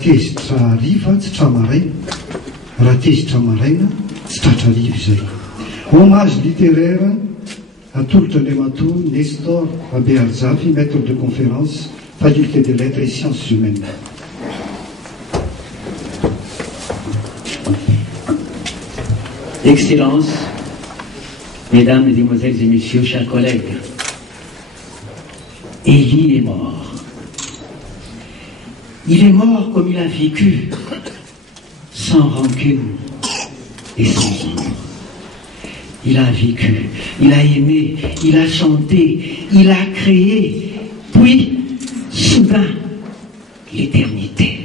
tezitra hariva tsy tramaraina, raha tezitra maraina tsy tratra hariva izay. Hommage littéraire à Tolotandriamatoa Nestor Abearzafy, maître de conférence, faculté des lettres et sciences humaines. Excellences, Mesdames, Mesdemoiselles et Messieurs, chers collègues, Élie est mort. Il est mort comme il a vécu, sans rancune et sans ombre. Il a vécu, il a aimé, il a chanté, il a créé, puis, soudain, l'éternité,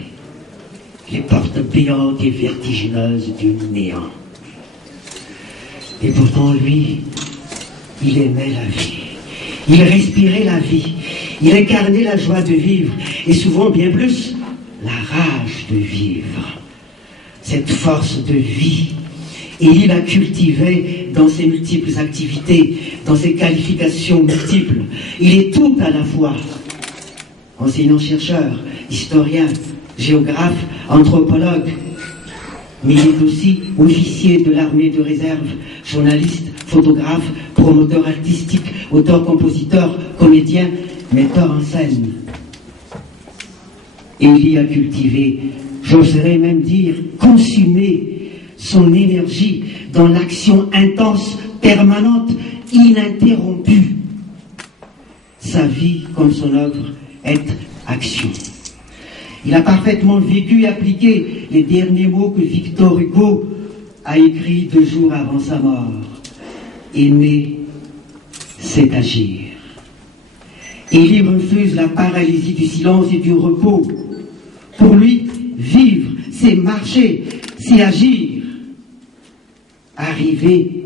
les portes béantes et vertigineuses du néant. Et pourtant, lui, il aimait la vie, il respirait la vie, il incarnait la joie de vivre, et souvent bien plus, la rage de vivre. Cette force de vie, et il la cultivait dans ses multiples activités, dans ses qualifications multiples. Il est tout à la fois. Enseignant-chercheur, historien, géographe, anthropologue, mais il est aussi officier de l'armée de réserve, journaliste, photographe, promoteur artistique, auteur-compositeur, comédien, metteur en scène. Élie a cultivé, j'oserais même dire, consumé son énergie dans l'action intense, permanente, ininterrompue. Sa vie, comme son œuvre, est action. Il a parfaitement vécu et appliqué les derniers mots que Victor Hugo a écrits 2 jours avant sa mort. Aimer, c'est agir. Élie refuse la paralysie du silence et du repos. Pour lui, vivre, c'est marcher, c'est agir. Arriver,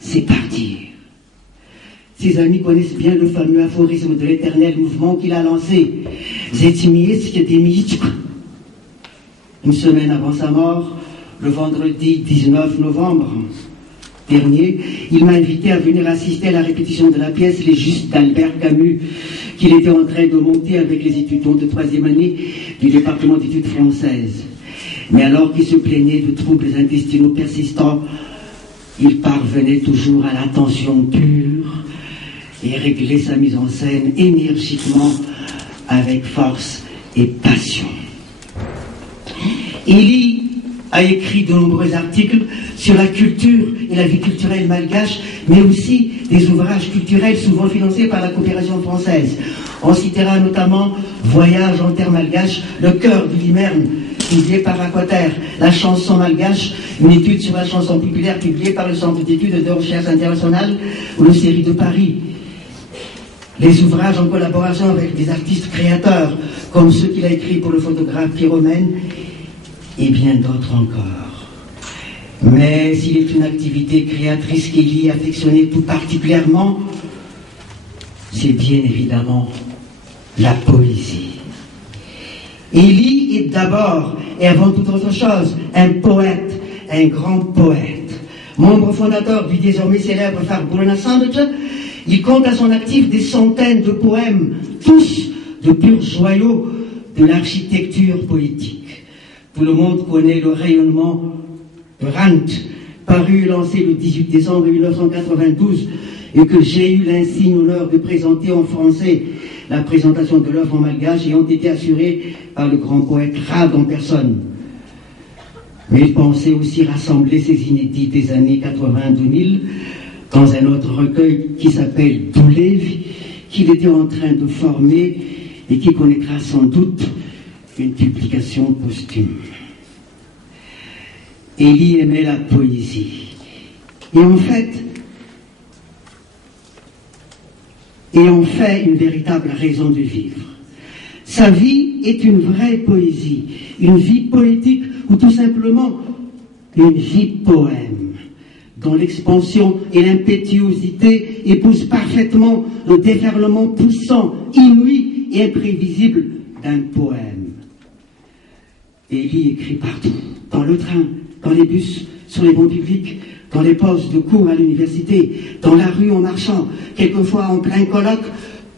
c'est partir. Ses amis connaissent bien le fameux aphorisme de l'éternel mouvement qu'il a lancé. Une semaine avant sa mort, le vendredi 19 novembre dernier, il m'a invité à venir assister à la répétition de la pièce Les Justes d'Albert Camus, qu'il était en train de monter avec les étudiants de 3e année du département d'études françaises. Mais alors qu'il se plaignait de troubles intestinaux persistants, il parvenait toujours à l'attention pure et réglait sa mise en scène énergiquement, avec force et passion. Élie a écrit de nombreux articles sur la culture et la vie culturelle malgache, mais aussi des ouvrages culturels souvent financés par la coopération française. On citera notamment Voyage en terre malgache, Le cœur du Limerne, publié par Aquater, La chanson malgache, une étude sur la chanson populaire publiée par le Centre d'études et de recherche internationale, ou le Série de Paris. Les ouvrages en collaboration avec des artistes créateurs, comme ceux qu'il a écrits pour le photographe Pyromène, et bien d'autres encore. Mais s'il est une activité créatrice qu'Élie affectionnait tout particulièrement, c'est bien évidemment la poésie. Élie est d'abord et avant toute autre chose un poète, un grand poète. Membre fondateur du désormais célèbre Farbulana Sandwich, il compte à son actif des centaines de poèmes, tous de purs joyaux de l'architecture poétique. Tout le monde connaît le rayonnement de Rant, paru et lancé le 18 décembre 1992, et que j'ai eu l'insigne honneur de présenter en français. La présentation de l'œuvre en malgache ayant été assurée par le grand poète Rag en personne. Mais il pensait aussi rassembler ses inédits des années 80-2000 dans un autre recueil qui s'appelle Doulevi, qu'il était en train de former et qui connaîtra sans doute une publication posthume. Élie aimait la poésie. Et en fait une véritable raison de vivre. Sa vie est une vraie poésie, une vie poétique ou tout simplement une vie poème, dont l'expansion et l'impétuosité épousent parfaitement le déferlement puissant, inouï et imprévisible d'un poème. Élie écrit partout, dans le train, dans les bus, sur les bancs publics, dans les postes de cours à l'université, dans la rue en marchant, quelquefois en plein colloque,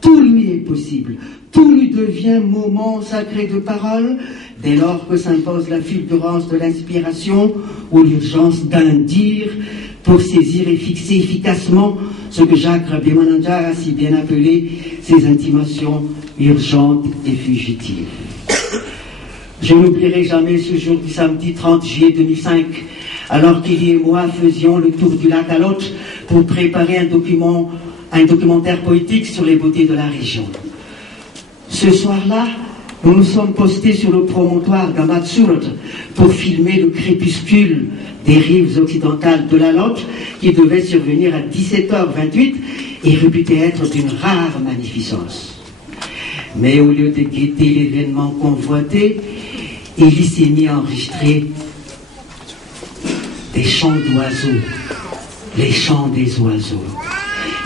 Tout lui est possible. Tout lui devient moment sacré de parole, dès lors que s'impose la fulgurance de l'inspiration ou l'urgence d'un dire pour saisir et fixer efficacement ce que Jacques Rabbi-Manandjar a si bien appelé ses intimations urgentes et fugitives. Je n'oublierai jamais ce jour du samedi 30 juillet 2005, alors qu'Élie et moi faisions le tour du lac à l'autre pour préparer un documentaire poétique sur les beautés de la région. Ce soir-là, nous nous sommes postés sur le promontoire d'Amatsurat pour filmer le crépuscule des rives occidentales de la Lot, qui devait survenir à 17h28 et réputé être d'une rare magnificence. Mais au lieu de guetter l'événement convoité, Élie s'est mis à enregistrer des chants d'oiseaux, les chants des oiseaux.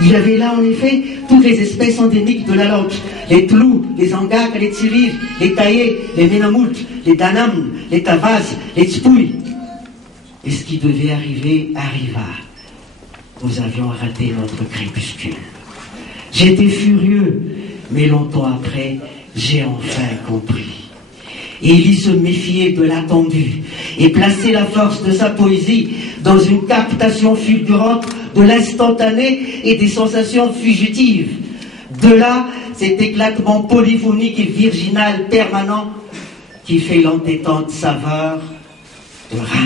Il y avait là en effet toutes les espèces endémiques de la Lot, les tlous, les angaks, les tsirir, les taillés, les ménamoult, les danam, les tavas, les tspouilles. Et ce qui devait arriver arriva. Nous avions raté notre crépuscule. J'étais furieux, mais longtemps après, j'ai enfin compris. Élie se méfiait de l'attendu et plaçait la force de sa poésie dans une captation fulgurante de l'instantané et des sensations fugitives. De là, cet éclatement polyphonique et virginal permanent qui fait l'entêtante saveur de rage.